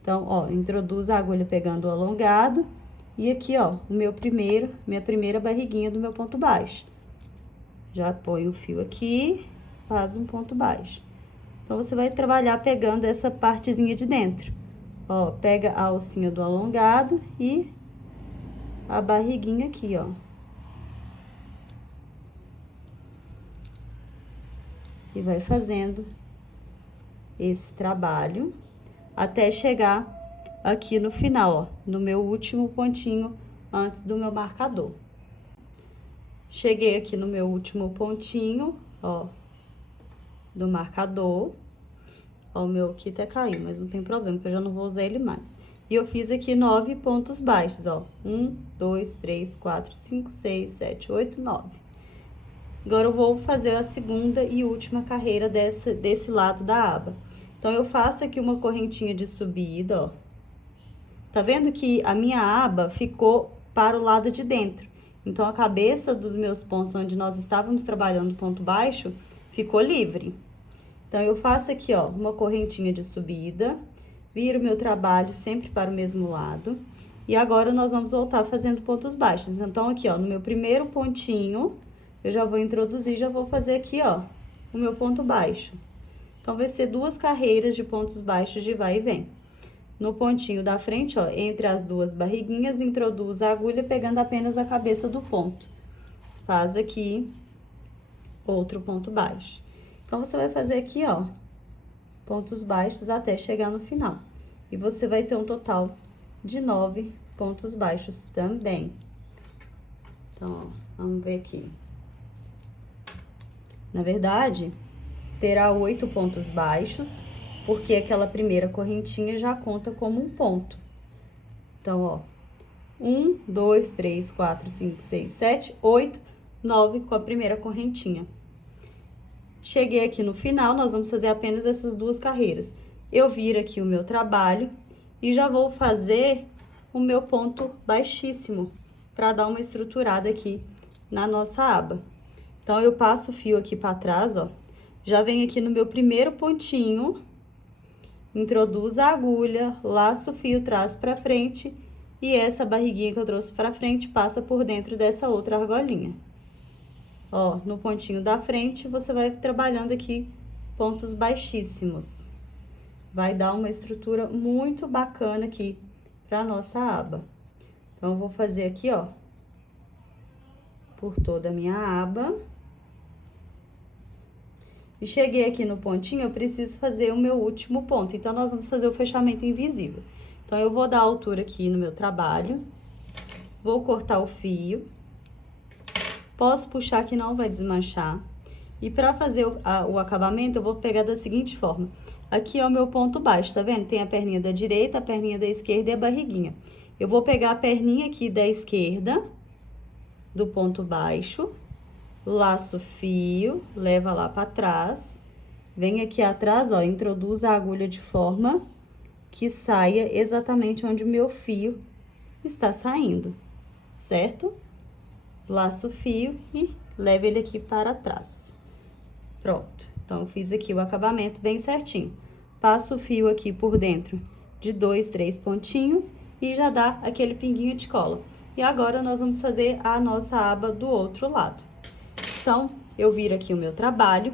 Então, ó, introduz a agulha pegando o alongado e aqui, ó, minha primeira barriguinha do meu ponto baixo. Já põe o fio aqui, faz um ponto baixo. Então, você vai trabalhar pegando essa partezinha de dentro. Ó, pega a alcinha do alongado e a barriguinha aqui, ó. E vai fazendo esse trabalho até chegar aqui no final, ó, no meu último pontinho antes do meu marcador. Cheguei aqui no meu último pontinho, ó, do marcador. Ó, o meu aqui até caiu, mas não tem problema, porque eu já não vou usar ele mais. E eu fiz aqui 9 pontos baixos, ó. 1, 2, 3, 4, 5, 6, 7, 8, 9. Agora, eu vou fazer a segunda e última carreira desse lado da aba. Então, eu faço aqui uma correntinha de subida, ó. Tá vendo que a minha aba ficou para o lado de dentro? Então, a cabeça dos meus pontos onde nós estávamos trabalhando ponto baixo ficou livre. Então, eu faço aqui, ó, uma correntinha de subida, viro meu trabalho sempre para o mesmo lado. E agora, nós vamos voltar fazendo pontos baixos. Então, aqui, ó, no meu primeiro pontinho, eu já vou introduzir, já vou fazer aqui, ó, o meu ponto baixo. Então, vai ser 2 carreiras de pontos baixos de vai e vem. No pontinho da frente, ó, entre as 2 barriguinhas, introduz a agulha pegando apenas a cabeça do ponto. Faz aqui outro ponto baixo. Então, você vai fazer aqui, ó, pontos baixos até chegar no final. E você vai ter um total de 9 pontos baixos também. Então, ó, vamos ver aqui. Na verdade, terá 8 pontos baixos, porque aquela primeira correntinha já conta como um ponto. Então, ó, 1, 2, 3, 4, 5, 6, 7, 8, 9 com a primeira correntinha. Cheguei aqui no final, nós vamos fazer apenas essas 2 carreiras. Eu viro aqui o meu trabalho e já vou fazer o meu ponto baixíssimo, para dar uma estruturada aqui na nossa aba. Então, eu passo o fio aqui para trás, ó. Já venho aqui no meu primeiro pontinho, introduz a agulha, laço o fio, traz para frente, e essa barriguinha que eu trouxe para frente passa por dentro dessa outra argolinha. Ó, no pontinho da frente, você vai trabalhando aqui pontos baixíssimos. Vai dar uma estrutura muito bacana aqui para nossa aba. Então, eu vou fazer aqui, ó, por toda a minha aba. E cheguei aqui no pontinho, eu preciso fazer o meu último ponto. Então, nós vamos fazer o fechamento invisível. Então, eu vou dar altura aqui no meu trabalho. Vou cortar o fio. Posso puxar que não vai desmanchar. E para fazer o acabamento, eu vou pegar da seguinte forma. Aqui é o meu ponto baixo, tá vendo? Tem a perninha da direita, a perninha da esquerda e a barriguinha. Eu vou pegar a perninha aqui da esquerda, do ponto baixo, laço o fio, leva lá para trás, vem aqui atrás, ó, introduz a agulha de forma que saia exatamente onde o meu fio está saindo, certo? Laço o fio e leva ele aqui para trás. Pronto. Então, eu fiz aqui o acabamento bem certinho. Passo o fio aqui por dentro de 2, 3 pontinhos e já dá aquele pinguinho de cola. E agora, nós vamos fazer a nossa aba do outro lado. Então, eu viro aqui o meu trabalho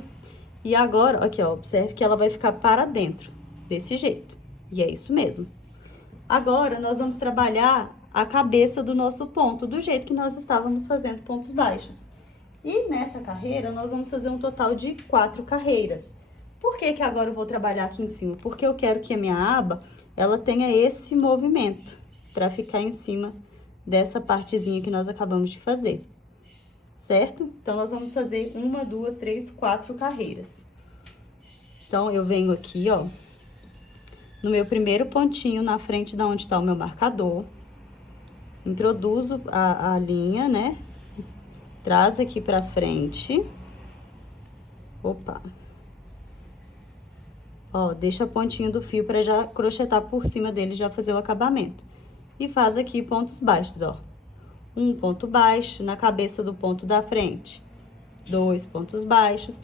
e agora, aqui, ó, observe que ela vai ficar para dentro, desse jeito. E é isso mesmo. Agora, nós vamos trabalhar a cabeça do nosso ponto, do jeito que nós estávamos fazendo pontos baixos. E nessa carreira, nós vamos fazer um total de 4 carreiras. Por que que agora eu vou trabalhar aqui em cima? Porque eu quero que a minha aba, ela tenha esse movimento, para ficar em cima dessa partezinha que nós acabamos de fazer. Certo? Então, nós vamos fazer 1, 2, 3, 4 carreiras. Então, eu venho aqui, ó, no meu primeiro pontinho, na frente da onde está o meu marcador. Introduzo a linha, né? Traz aqui pra frente. Opa. Ó, deixa a pontinha do fio pra já crochetar por cima dele, já fazer o acabamento. E faz aqui pontos baixos, ó. Um ponto baixo na cabeça do ponto da frente. 2 pontos baixos.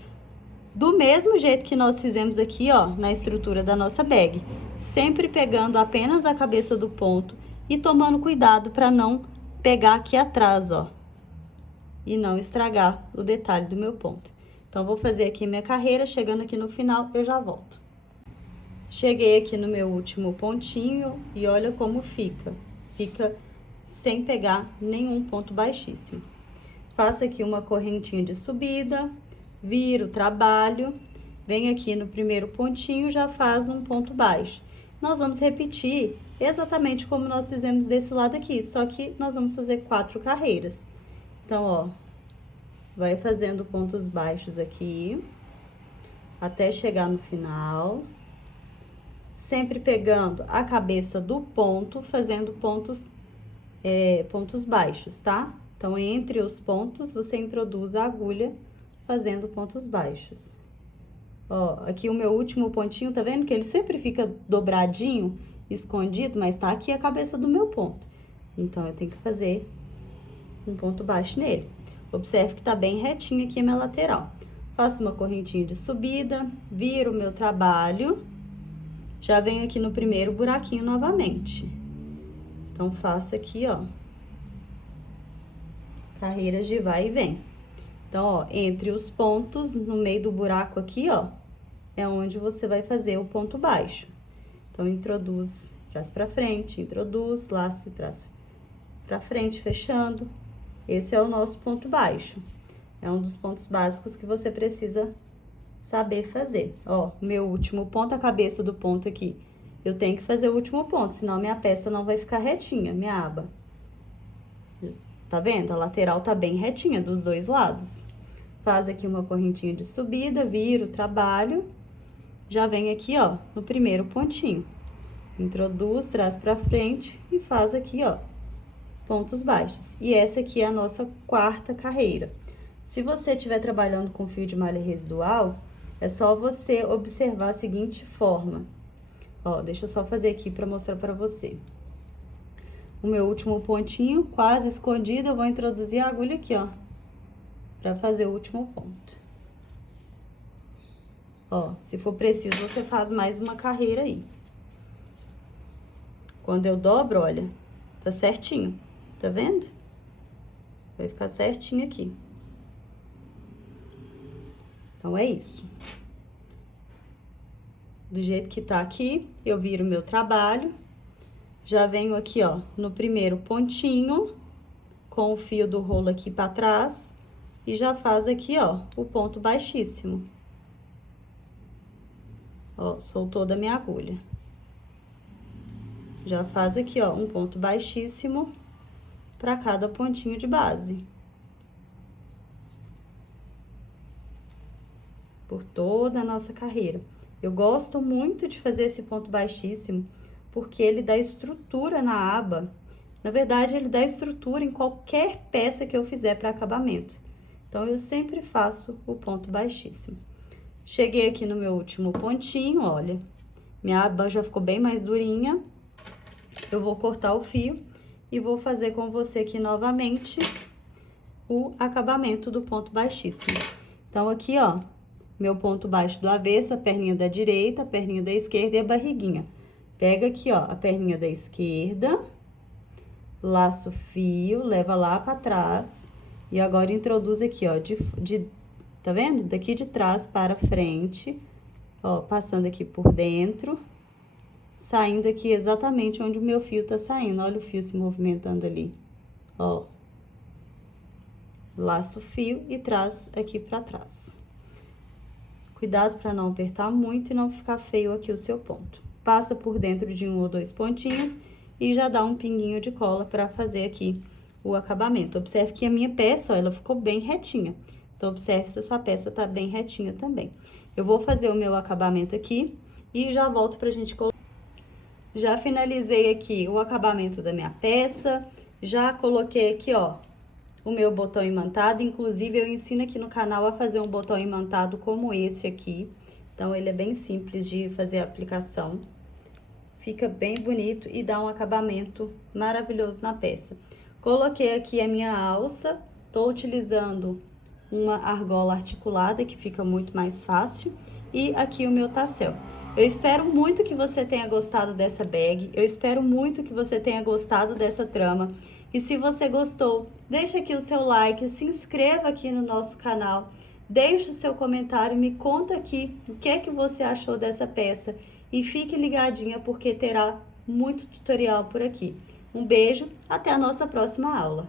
Do mesmo jeito que nós fizemos aqui, ó, na estrutura da nossa bag. Sempre pegando apenas a cabeça do ponto e tomando cuidado para não pegar aqui atrás, ó. E não estragar o detalhe do meu ponto. Então, vou fazer aqui minha carreira, chegando aqui no final, eu já volto. Cheguei aqui no meu último pontinho e olha como fica. Fica sem pegar nenhum ponto baixíssimo. Faço aqui uma correntinha de subida, viro o trabalho, vem aqui no primeiro pontinho, já faz um ponto baixo. Nós vamos repetir exatamente como nós fizemos desse lado aqui, só que nós vamos fazer 4 carreiras. Então, ó, vai fazendo pontos baixos aqui, até chegar no final. Sempre pegando a cabeça do ponto, fazendo pontos baixos, tá? Então, entre os pontos, você introduz a agulha fazendo pontos baixos. Ó, aqui o meu último pontinho, tá vendo que ele sempre fica dobradinho, escondido, mas tá aqui a cabeça do meu ponto. Então, eu tenho que fazer um ponto baixo nele. Observe que tá bem retinho aqui a minha lateral. Faço uma correntinha de subida, viro o meu trabalho, já venho aqui no primeiro buraquinho novamente. Então, faço aqui, ó, carreiras de vai e vem. Então, ó, entre os pontos, no meio do buraco aqui, ó, é onde você vai fazer o ponto baixo. Então, introduz, traz pra frente, introduz, laça e traz pra frente, fechando. Esse é o nosso ponto baixo. É um dos pontos básicos que você precisa saber fazer. Ó, o meu último ponto, a cabeça do ponto aqui. Eu tenho que fazer o último ponto, senão minha peça não vai ficar retinha, minha aba. Tá vendo? A lateral tá bem retinha dos dois lados. Faz aqui uma correntinha de subida, vira o trabalho. Já vem aqui, ó, no primeiro pontinho. Introduz, traz pra frente e faz aqui, ó, pontos baixos. E essa aqui é a nossa 4ª carreira. Se você estiver trabalhando com fio de malha residual, é só você observar a seguinte forma. Ó, deixa eu só fazer aqui pra mostrar pra você. O meu último pontinho, quase escondido, eu vou introduzir a agulha aqui, ó, pra fazer o último ponto. Ó, se for preciso, você faz mais uma carreira aí. Quando eu dobro, olha, tá certinho, tá vendo? Vai ficar certinho aqui. Então, é isso. Do jeito que tá aqui, eu viro o meu trabalho. Já venho aqui, ó, no primeiro pontinho, com o fio do rolo aqui pra trás. E já faz aqui, ó, o ponto baixíssimo. Ó, soltou da minha agulha. Já faz aqui, ó, um ponto baixíssimo pra cada pontinho de base. Por toda a nossa carreira. Eu gosto muito de fazer esse ponto baixíssimo, porque ele dá estrutura na aba. Na verdade, ele dá estrutura em qualquer peça que eu fizer para acabamento. Então, eu sempre faço o ponto baixíssimo. Cheguei aqui no meu último pontinho, olha. Minha aba já ficou bem mais durinha. Eu vou cortar o fio e vou fazer com você aqui novamente o acabamento do ponto baixíssimo. Então, aqui, ó, meu ponto baixo do avesso, a perninha da direita, a perninha da esquerda e a barriguinha. Pega aqui, ó, a perninha da esquerda, laça o fio, leva lá pra trás e agora introduz aqui, ó, tá vendo? Daqui de trás para frente, ó, passando aqui por dentro, saindo aqui exatamente onde o meu fio tá saindo. Olha o fio se movimentando ali, ó. Laça o fio e traz aqui pra trás. Cuidado para não apertar muito e não ficar feio aqui o seu ponto. Passa por dentro de 1 ou 2 pontinhos e já dá um pinguinho de cola para fazer aqui o acabamento. Observe que a minha peça, ó, ela ficou bem retinha. Então, observe se a sua peça tá bem retinha também. Eu vou fazer o meu acabamento aqui e já volto pra gente colocar. Já finalizei aqui o acabamento da minha peça, já coloquei aqui, ó, o meu botão imantado. Inclusive, eu ensino aqui no canal a fazer um botão imantado como esse aqui. Então, ele é bem simples de fazer a aplicação. Fica bem bonito e dá um acabamento maravilhoso na peça. Coloquei aqui a minha alça, tô utilizando uma argola articulada, que fica muito mais fácil. E aqui o meu tassel. Eu espero muito que você tenha gostado dessa bag, eu espero muito que você tenha gostado dessa trama. E se você gostou, deixa aqui o seu like, se inscreva aqui no nosso canal, deixe o seu comentário, me conta aqui o que é que você achou dessa peça. E fique ligadinha porque terá muito tutorial por aqui. Um beijo, até a nossa próxima aula.